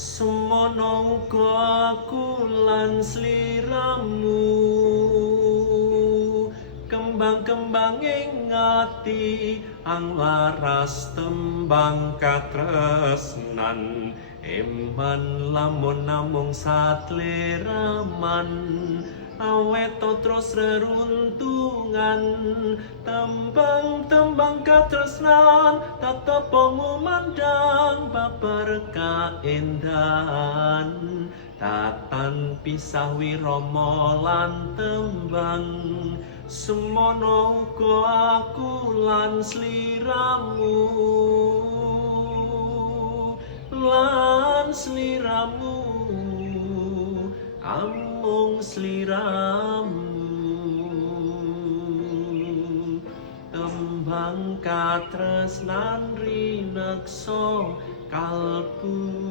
Semono uga aku lan sliramu, kembang-kembang ing ati anglaras tembang katresnan. Eman lamun namung satleraman, awet terus reruntungan. Tembang-tembang katresnan tetep ngumandang babar kaendahan. Tatan pisah wirama lan tembang, semono uga aku lan sliramu, lan sliramu, amung sliramu. Tembang katresnan rinekso kalbu.